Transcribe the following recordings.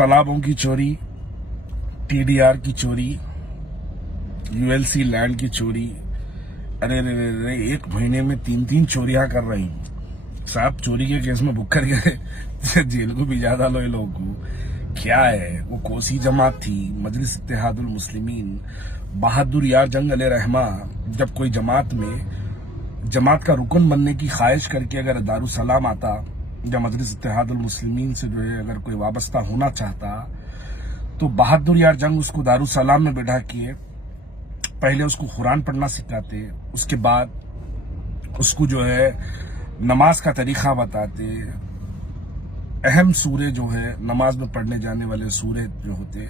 तालाबों की चोरी, टीडीआर की चोरी, यूएलसी लैंड की चोरी। अरे रे रे रे, एक महीने में 3-3 चोरियां कर रही हूँ साहब। चोरी के केस में बुक कर गए जेल को भी ज्यादा लो ये लोगों को। क्या है वो कोसी जमात थी, मजलिस इत्तेहादुल मुस्लिमीन, बहादुर यार जंग अले रहमा। जब कोई जमात का रुकन बनने की ख्वाहिश करके अगर दारुसलाम आता या मजलिस इत्तेहादुल मुस्लिमीन से जो है अगर कोई वाबस्ता होना चाहता, तो बहादुर यार जंग उसको दारुसलाम में बैठा किए पहले उसको कुरान पढ़ना सिखाते, उसके बाद उसको जो है नमाज का तरीका बताते। अहम सूरे जो है नमाज में पढ़ने जाने वाले सूरे जो होते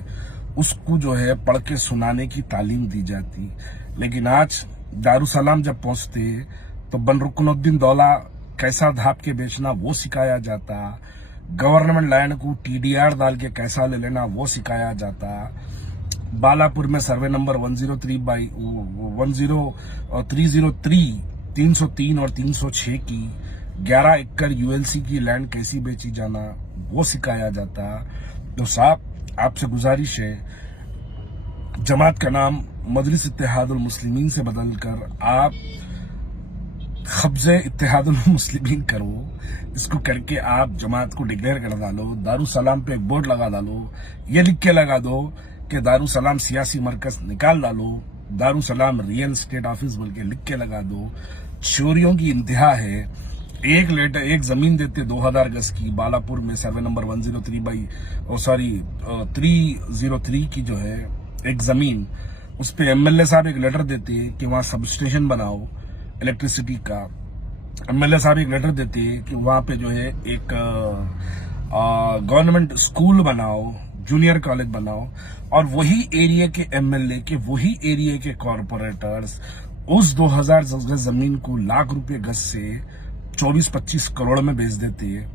उसको जो है पढ़ के सुनाने की तालीम दी जाती। लेकिन आज दारुसलाम जब पहुंचते तो बनरुकनुद्दीन दौला कैसा धाप के बेचना वो सिखाया जाता, गवर्नमेंट लैंड को टीडीआर डाल के कैसा ले लेना वो सिखाया जाता। बालापुर में सर्वे नंबर 303 और 306 की 11 एकड़ यूएलसी की लैंड कैसी बेची जाना वो सिखाया जाता। तो साहब आपसे गुजारिश है, जमात का नाम मजलिस इत्तेहादुल मुस्लिमीन से बदलकर आप खब्जे इत्तेहादुल मुस्लिमीन करो। इसको करके आप जमात को डिक्लेयर कर डालो, दारुसलाम पे एक बोर्ड लगा डालो, ये लिख के लगा दो कि दारुसलाम सियासी मरकज निकाल डालो, दारुसलाम रियल स्टेट ऑफिस बोल के लिख के लगा दो। चोरियों की इंतहा है। एक जमीन देते 2000 गज की बालापुर में सर्वे नंबर 303 की जो है एक जमीन, उस पे एमएलए साहब एक लेटर देते कि वहां सब स्टेशन बनाओ इलेक्ट्रिसिटी का। एमएलए साहब एक लेटर देते कि वहां पे जो है एक गवर्नमेंट स्कूल बनाओ, जूनियर कॉलेज बनाओ। और वही एरिया के एमएलए के, वही एरिया के कॉर्पोरेटर्स उस 2000 गज जमीन को लाख रुपए गज से 24-25 करोड़ में बेच देते।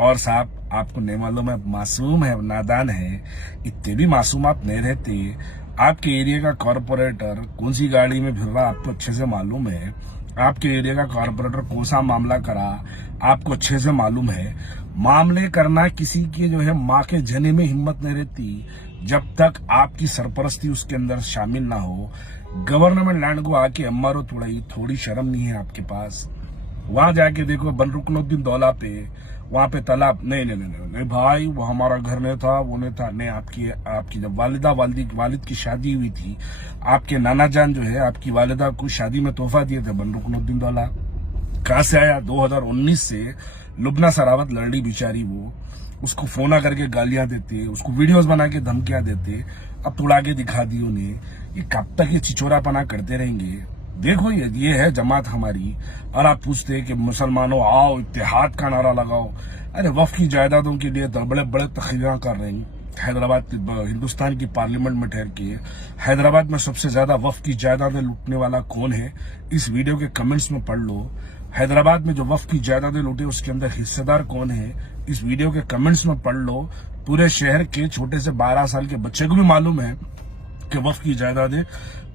और साहब आपको नहीं मालूम है, मासूम है, नादान है, इतने भी मासूम आप नहीं रहते। आपके एरिया का कॉर्पोरेटर कौन सी गाड़ी में फिर रहा आपको अच्छे से मालूम है। आपके एरिया का कॉर्पोरेटर कौन सा मामला करा आपको अच्छे से मालूम है। मामले करना किसी के जो है माँ के जने में हिम्मत नहीं रहती जब तक आपकी सरपरस्ती उसके अंदर शामिल ना हो। गवर्नमेंट लैंड को आके एमआरओ तोड़ाई, थोड़ी शर्म नहीं है आपके पास। वहां जाके देखो बनरुकनुद्दीन दौला पे, वहां पे तालाब नहीं भाई, वो हमारा घर नहीं था, वो नहीं था। नहीं, आपकी जब वालिद की शादी हुई थी, आपके नाना जान जो है आपकी वालिदा को शादी में तोहफा दिए थे बनरुकनुद्दीन दौला। कहां से आया? 2019 से लुबना सरावत लड़ी बेचारी, वो उसको फोना करके गालियां देते, उसको वीडियोस बना के धमकियां देते। अब तोड़ा के दिखा दी उन्हें। ये कब तक ये चिचोरापना करते रहेंगे? देखो ये है जमात हमारी। और आप पूछते हैं कि मुसलमानों आओ इत्तेहाद का नारा लगाओ। अरे वफ की जायदादों के लिए बड़े बड़े तकरीरें कर रहे हैं हैदराबाद, हिंदुस्तान की पार्लियामेंट में ठहर के। हैदराबाद में सबसे ज्यादा वफ की जायदादें लूटने वाला कौन है? इस वीडियो के कमेंट्स में पढ़ लो। हैदराबाद में जो वफ की जायदादें लूटे उसके अंदर हिस्सेदार कौन है? इस वीडियो के कमेंट्स में पढ़ लो। पूरे शहर के छोटे से 12 साल के बच्चे को भी मालूम है कि वफ की जायदादें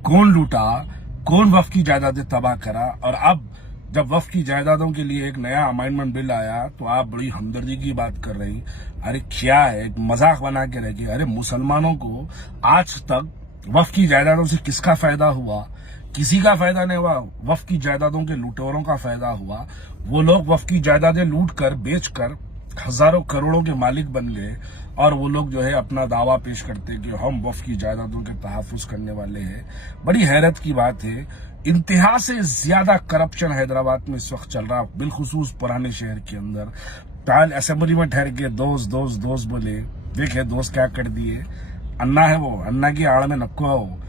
कौन लूटा, कौन वफ की जायदादें तबाह करा। और अब जब वफ की जायदादों के लिए एक नया अमेंडमेंट बिल आया तो आप बड़ी हमदर्दी की बात कर रही। अरे क्या है, एक मजाक बना के रह गए। अरे मुसलमानों को आज तक वफ की जायदादों से किसका फायदा हुआ? किसी का फायदा नहीं हुआ। वफ की जायदादों के लुटेरों का फायदा हुआ। वो लोग वफ की जायदादें लूट कर बेच कर हजारों करोड़ों के मालिक बन गए। और वो लोग जो है अपना दावा पेश करते कि हम वफ की जायदादों के तहफ़्फ़ुज़ करने वाले हैं। बड़ी हैरत की बात है, इंतहा से ज्यादा करप्शन हैदराबाद में इस वक्त चल रहा, बिलखुसूस पुराने शहर के अंदर। ताल असेंबली में ठहर के दोस्त बोले, देखे दोस्त क्या कर दिए। अन्ना है वो, अन्ना की आड़ में नक्को है वो।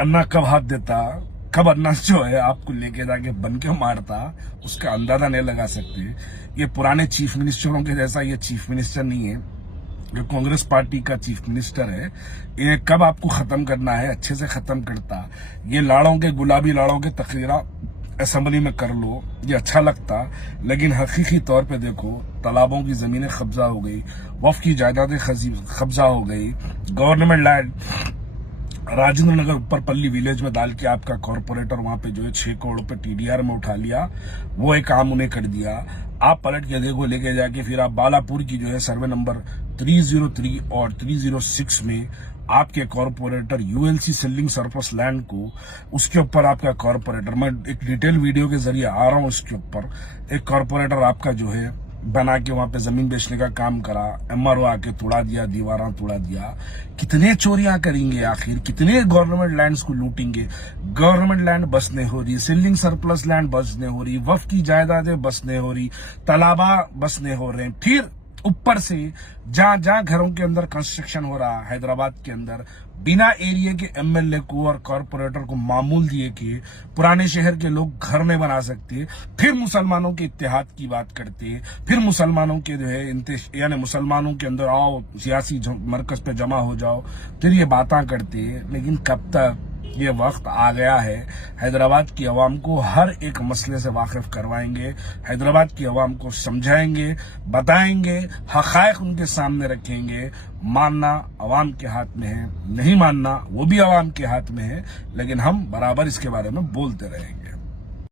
अन्ना कब हाथ देता, कब अन्ना जो है आपको लेके जाके बन के मारता, उसका अंदाजा नहीं लगा सकते। ये पुराने चीफ मिनिस्टरों के जैसा ये चीफ मिनिस्टर नहीं है जो कांग्रेस पार्टी का चीफ मिनिस्टर है। ये कब आपको खत्म करना है अच्छे से खत्म करता। ये लाड़ों के, गुलाबी लाड़ों के तकरीरा असेंबली में कर लो, ये अच्छा लगता। लेकिन हकीकी तौर पे देखो, तालाबों की जमीनें कब्जा हो गई, वफ की जायदादें कब्जा हो गई, government land Rajendra Nagar ऊपरपल्ली village में डाल के आपका कॉर्पोरेटर वहां पे जो है 6 करोड़ पे टीडीआर में उठा लिया। वो एक काम उन्हें कर दिया। आप पलट के देखो, लेके जाके फिर आप बालापुर की जो है सर्वे नंबर 303 और 306 में आपके corporator ULC selling surplus land को, उसके ऊपर आपका कॉर्पोरेटर, मैं एक डिटेल वीडियो के जरिए आ रहा हूं, उसके ऊपर एक कॉर्पोरेटर आपका जो है बना के वहां पे जमीन बेचने का काम करा, एमआरओ आके तोड़ा दिया, दीवारा तोड़ा दिया। कितने चोरियां करेंगे आखिर, कितने गवर्नमेंट लैंड्स को लूटेंगे। गवर्नमेंट लैंड बसने हो रही, सेलिंग सरप्लस लैंड बसने हो रही, वफ की जायदादें बसने हो रही, तालाबा बसने हो रहे हैं। फिर ऊपर से जहां जहां घरों के अंदर कंस्ट्रक्शन हो रहा है हैदराबाद के अंदर, बिना एरिया के एमएलए को और कॉर्पोरेटर को मामूल दिए कि पुराने शहर के लोग घर नहीं बना सकते, फिर मुसलमानों के इत्तेहाद की बात करते, फिर मुसलमानों के जो है यानी मुसलमानों के अंदर आओ, सियासी मरकज पे जमा हो जाओ, फिर ये बातें करते। लेकिन कब तक? ये वक्त आ गया है, हैदराबाद की आवाम को हर एक मसले से वाकिफ करवाएंगे, हैदराबाद की आवाम को समझाएंगे, बताएंगे, हक़ाइक़ उनके सामने रखेंगे। मानना आवाम के हाथ में है, नहीं मानना वो भी आवाम के हाथ में है, लेकिन हम बराबर इसके बारे में बोलते रहेंगे।